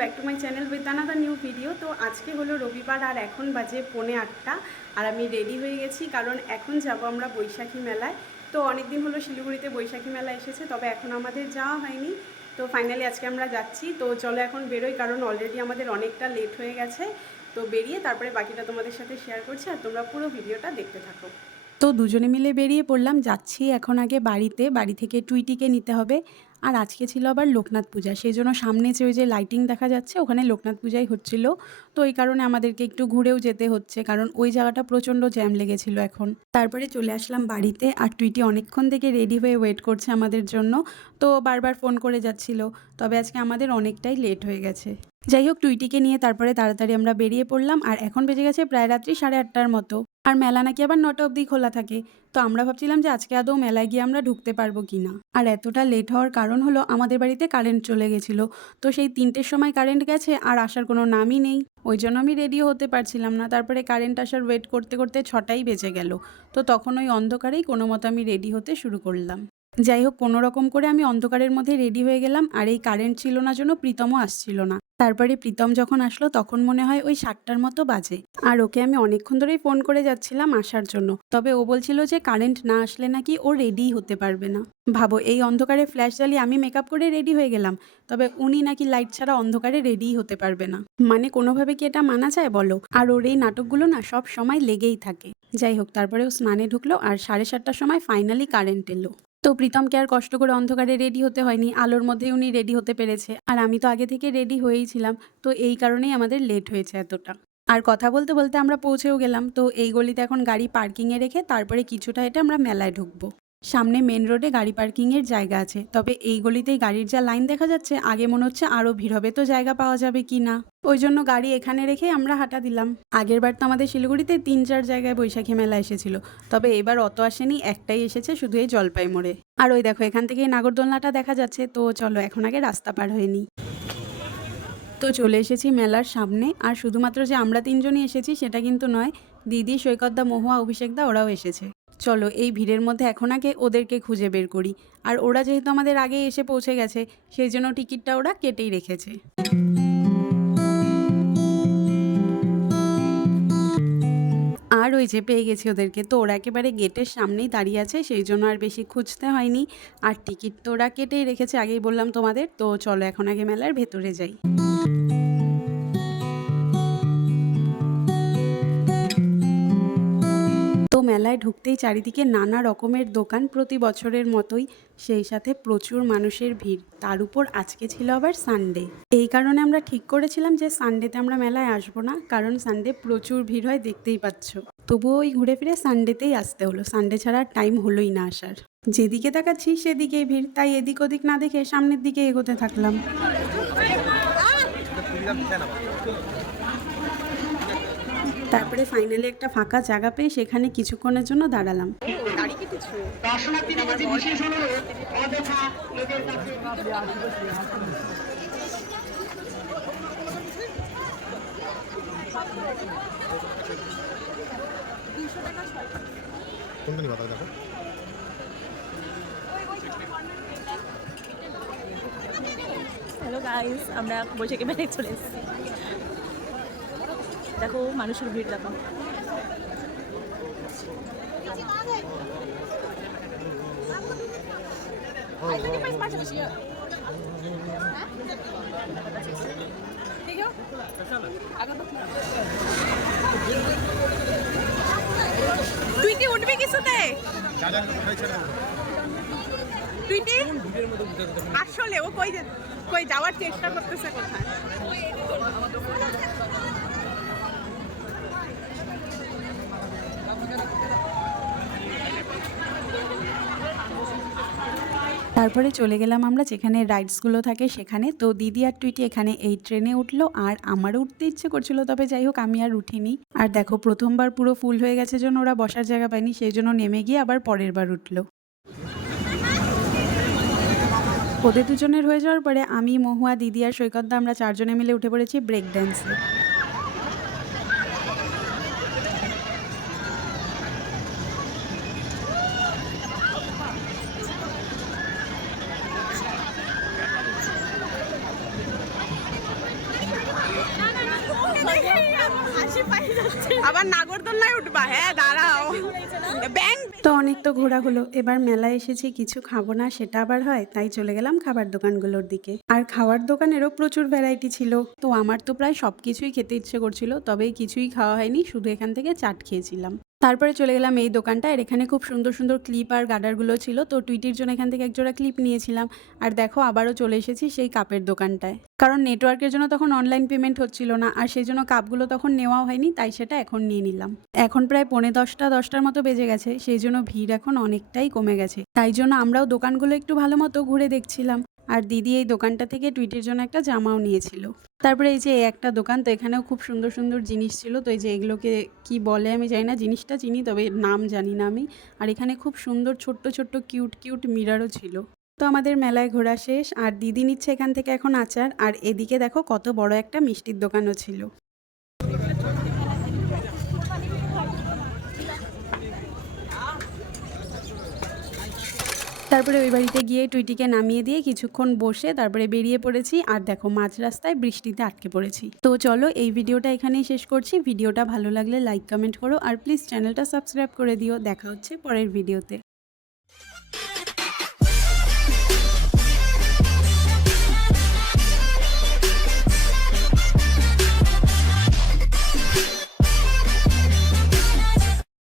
Back to my channel with another new video. তো আজকে হলো রবিবার আর এখন বাজে 7:45 আর আমি রেডি হয়ে গেছি, কারণ এখন যাব আমরা বৈশাখী মেলায়। তো অনেক দিন হলো শিলিগুড়িতে বৈশাখী মেলা এসেছে, তবে এখন আমাদের যাওয়া হয়নি। তো ফাইনালি আজকে আমরা যাচ্ছি। তো চলো এখন বেরোই, কারণ অলরেডি আমাদের অনেকটা লেট হয়ে গেছে। তো বেরিয়ে তারপরে বাকিটা তোমাদের সাথে শেয়ার করছি, আর তোমরা পুরো ভিডিওটা দেখতে থাকো। তো দুজনে মিলে বেরিয়ে পড়লাম, যাচ্ছি এখন আগে বাড়ি থেকে টুইটিকে নিতে হবে। আর আজকে ছিল আবার লোকনাথ পূজা, সেই জন্য সামনে যে ওই যে লাইটিং দেখা যাচ্ছে ওখানে লোকনাথ পূজাই হচ্ছিল। তো এই কারণে আমাদেরকে একটু ঘুরেও যেতে হচ্ছে, কারণ ওই জায়গাটা প্রচণ্ড জ্যাম লেগেছিল এখন। তারপরে চলে আসলাম বাড়িতে, আর টুইটি অনেকক্ষণ থেকে রেডি হয়ে ওয়েট করছে আমাদের জন্য। তো বারবার ফোন করে যাচ্ছিল, তবে আজকে আমাদের অনেকটাই লেট হয়ে গেছে। যাই হোক, টুইটিকে নিয়ে তারপরে তাড়াতাড়ি আমরা বেরিয়ে পড়লাম, আর এখন বেজে গেছে প্রায় রাত্রি 8:30টার মতো। আর মেলা নাকি আবার 9টা অবধি খোলা থাকে। তো আমরা ভাবছিলাম যে আজকে আদৌ মেলায় গিয়ে আমরা ঢুকতে পারবো কিনা। আর এতটা লেট হওয়ার কারণ হলো আমাদের বাড়িতে কারেন্ট চলে গেছিলো। তো সেই 3টের সময় কারেন্ট গেছে, আর আসার কোনো নামই নেই। ওই জন্য আমি রেডিও হতে পারছিলাম না। তারপরে কারেন্ট আসার ওয়েট করতে করতে 6টাই বেজে গেল। তো তখন ওই অন্ধকারেই কোনো মতো আমি রেডি হতে শুরু করলাম। যাই হোক, কোনো রকম করে আমি অন্ধকারের মধ্যে রেডি হয়ে গেলাম, আর এই কারেন্ট ছিল না জন্য প্রীতমও আসছিল না। তারপরে প্রীতম যখন আসলো তখন মনে হয় ওই 7টার মতো বাজে। আর ওকে আমি অনেকক্ষণ ধরেই ফোন করে যাচ্ছিলাম আসার জন্য, তবে ও বলছিল যে কারেন্ট না আসলে নাকি ও রেডিই হতে পারবে না। ভাবো, এই অন্ধকারে ফ্ল্যাশ জ্বালিয়ে আমি মেকআপ করে রেডি হয়ে গেলাম, তবে উনি নাকি লাইট ছাড়া অন্ধকারে রেডিই হতে পারবে না। মানে কোনোভাবে কি এটা মানা যায় বলো? আর ওর এই নাটকগুলো না সব সময় লেগেই থাকে। যাই হোক, তারপরে ও স্নানে ঢুকলো, আর 7:30টার সময় ফাইনালি কারেন্ট এলো। তো প্রীতমকে আর কষ্ট করে অন্ধকারে রেডি হতে হয়নি, আলোর মধ্যেই উনি রেডি হতে পেরেছে। আর আমি তো আগে থেকে রেডি হয়েই ছিলাম, তো এই কারণেই আমাদের লেট হয়েছে এতটা। আর কথা বলতে বলতে আমরা পৌঁছেও গেলাম। তো এই গলিতে এখন গাড়ি পার্কিংয়ে রেখে তারপরে কিছুটা হেঁটে আমরা মেলায় ঢুকবো। সামনে মেন রোডে গাড়ি পার্কিংয়ের জায়গা আছে, তবে এই গলিতেই গাড়ির যা লাইন দেখা যাচ্ছে, আগে মনে হচ্ছে আরও ভিড় হবে, তো জায়গা পাওয়া যাবে কি না। ওই জন্য গাড়ি এখানে রেখে আমরা হাঁটা দিলাম। আগের বার তো আমাদের শিলিগুড়িতে 3-4 জায়গায় বৈশাখী মেলা এসেছিল, তবে এবার অত আসেনি, একটাই এসেছে শুধু এই জলপাই মোড়ে। আর ওই দেখো, এখান থেকে নাগরদোলনাটা দেখা যাচ্ছে। তো চলো এখন আগে রাস্তা পার হয়ে নিই। তো চলে এসেছি মেলার সামনে। আর শুধুমাত্র যে আমরা 3জনই এসেছি সেটা কিন্তু নয়, দিদি, সৈকতদা, মহুয়া, অভিষেকদা ওরাও এসেছে। চলো এই ভিড়ের মধ্যে এখন আগে ওদেরকে খুঁজে বের করি। আর ওরা যেহেতু আমাদের আগে এসে পৌঁছে গেছে, সেই জন্য টিকিটটা ওরা কেটেই রেখেছে। আর ওই যে পেয়ে গেছি ওদেরকে। তো ওরা একেবারে গেটের সামনেই দাঁড়িয়ে আছে, সেই জন্য আর বেশি খুঁজতে হয়নি। আর টিকিট তো ওরা কেটেই রেখেছে, আগেই বললাম তোমাদের। তো চলো এখন আগে মেলার ভেতরে যাই। তো মেলায় ঢুকতেই চারিদিকে নানা রকমের দোকান, প্রতি বছরের মতোই। সেই সাথে প্রচুর মানুষের ভিড়, তার উপর আজকে ছিল আবার সানডে। এই কারণে আমরা ঠিক করেছিলাম যে সানডেতে আমরা মেলায় আসবো না, কারণ সানডে প্রচুর ভিড় হয়, দেখতেই পাচ্ছ। তবুও ওই ঘুরে ফিরে সানডেতেই আসতে হলো, সানডে ছাড়া টাইম হলোই না আসার। যেদিকে তাকাচ্ছি সেদিকেই ভিড়, তাই এদিক ওদিক না দেখে সামনের দিকে এগোতে থাকলাম। তারপরে ফাইনালি একটা ফাঁকা জায়গা পেয়ে সেখানে কিছুক্ষণের জন্য দাঁড়ালাম। হ্যালো গাইস, আমরা বৈশাখী মেলায় চলে এসেছি। দেখো মানুষের ভিড় দেখো। টুইটি উঠবে কিছুতে? টুইটি আসলে ও কই যাওয়ার চেষ্টা করতেছে কোথায়। তারপরে চলে গেলাম আমরা যেখানে রাইডসগুলো থাকে সেখানে। তো দিদি আর টুইটি এখানে এই ট্রেনে উঠলো, আর আমারও উঠতে ইচ্ছে করছিল, তবে যাই হোক আমি আর উঠিনি। আর দেখো, প্রথমবার পুরো ফুল হয়ে গেছে জন্য ওরা বসার জায়গা পায়নি, সেই জন্য নেমে গিয়ে আবার পরের বার উঠলো। ওদের দুজনের হয়ে যাওয়ার পরে আমি, মহুয়া, দিদি আর সৈকতদা আমরা 4জনে মিলে উঠে পড়েছি ব্রেক ড্যান্সে। আবার নাগরদোলনায় উঠবা? হ্যাঁ দাঁড়াও। ব্যাংক তো অনেক তো ঘোরা হলো, এবার মেলায় এসেছি, কিছু খাবো না সেটা আবার হয়, তাই চলে গেলাম খাবার দোকানগুলোর দিকে। আর খাওয়ার দোকানেরও প্রচুর ভ্যারাইটি ছিল, তো আমার তো প্রায় সবকিছুই খেতে ইচ্ছে করছিল, তবে কিছুই খাওয়া হয়নি, শুধু এখান থেকে চাট খেয়েছিলাম। তারপরে চলে গেলাম এই দোকানটা, আর এখানে খুব সুন্দর সুন্দর ক্লিপ আর গার্ডারগুলো ছিল, তো টুইটির জন্য এখান থেকে একজোড়া ক্লিপ নিয়েছিলাম। আর দেখো আবারও চলে এসেছি সেই কাপের দোকানটায়, কারণ নেটওয়ার্কের জন্য তখন অনলাইন পেমেন্ট হচ্ছিল না, আর সেই জন্য কাপগুলো তখন নেওয়াও হয়নি, তাই সেটা এখন নিয়ে নিলাম। এখন প্রায় 9:45-10টার মতো বেজে গেছে, সেই জন্য ভিড় এখন অনেকটাই কমে গেছে, তাই জন্য আমরাও দোকানগুলো একটু ভালো মতো ঘুরে দেখছিলাম। আর দিদি এই দোকানটা থেকে টুইটির জন্য একটা জামাও নিয়েছিল। তারপরে এই যে এই একটা দোকান, তো এখানেও খুব সুন্দর সুন্দর জিনিস ছিল, তো এই যে এগুলোকে কি বলে আমি জানি না, জিনিসটা চিনি তবে নাম জানি না আমি। আর এখানে খুব সুন্দর ছোট্ট ছোট্ট কিউট কিউট মিররও ছিল। তো আমাদের মেলায় ঘোরা শেষ, আর দিদি নিচ্ছে এখান থেকে এখন আচার, আর এদিকে দেখো কত বড় একটা মিষ্টির দোকানও ছিল। তারপরে ওই বাড়িতে গিয়ে টুইটিকে নামিয়ে দিয়ে কিছুক্ষণ বসে তারপরে বেরিয়ে পড়েছি, আর দেখো মাঝ রাস্তায় বৃষ্টিতে আটকে পড়েছি। তো চলো এই ভিডিওটা এখানেই শেষ করছি। ভিডিওটা ভালো লাগলে লাইক কমেন্ট করো, আর প্লিজ চ্যানেলটা সাবস্ক্রাইব করে দিও। দেখা হচ্ছে পরের ভিডিওতে।